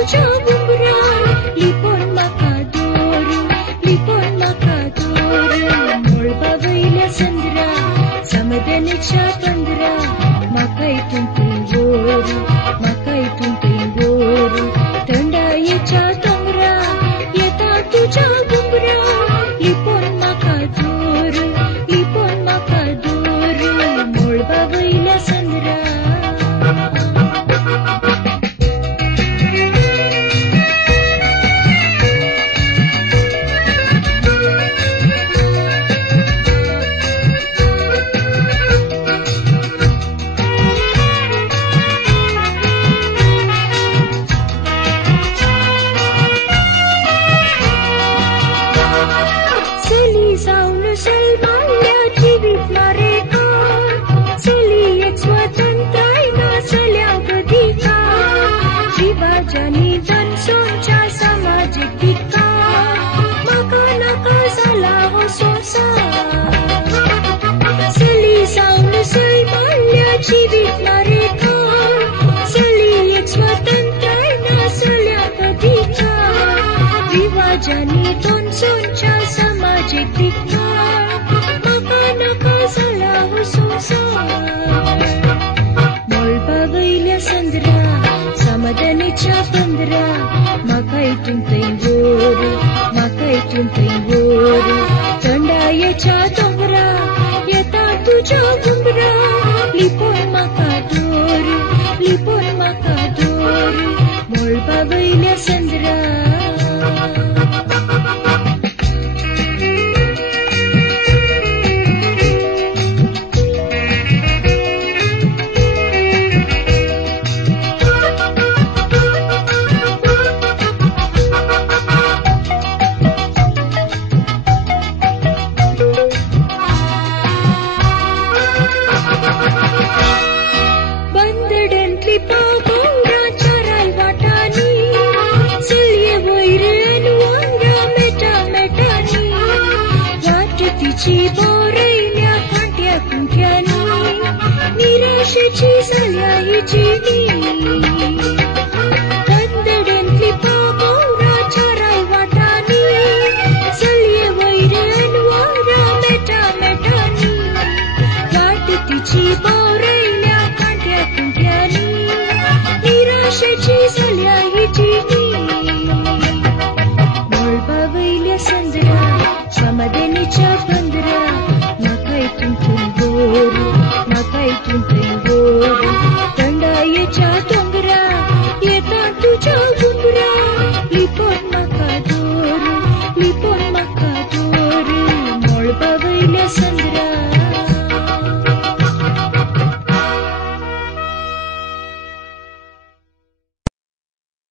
तुझ्या उंबराळ लिपोन म्हाका मोळपा वयल्या संद्रा समदनीच्या पंदरा म्हाका हितून तुंय गोरू थंडायेच्या दोंगरा येता तुझ्या उंबराळ लिपोन म्हाका दूर मोळपा वयल्या संद्रा विभाजनी दोन सोंच्या सामाजिक विज्ञान म्हाका नाका जाला हो संसार मोळपा वयल्या संद्रा समाधानीच्या पंदरा म्हाका हितून थंय गोरू थंडायेच्या दोंगरा येता तुझ्या उंबरा लिपोन म्हाका दूर मोळपा वयल्या संद्रा बोरयल्या कांट्या कुंट्यांनी निराशेची जाल्या ही जिणी बंदडेंतली पावरा चाराय वाटांनी चलये वैरण वारा मेटांनी वाट तिची बोरयल्या कांट्या कुंट्यांनी निराशेची जाल्या ही जिणी मोळपा वयल्या संद्रा समाधानीच्या पंदरा म्हाका हितून थंय गोरू थंडायेच्या दोंगरा येता तुझ्या उंबरा लिपोन म्हाका दूर मोळपा वयल्या संद्रा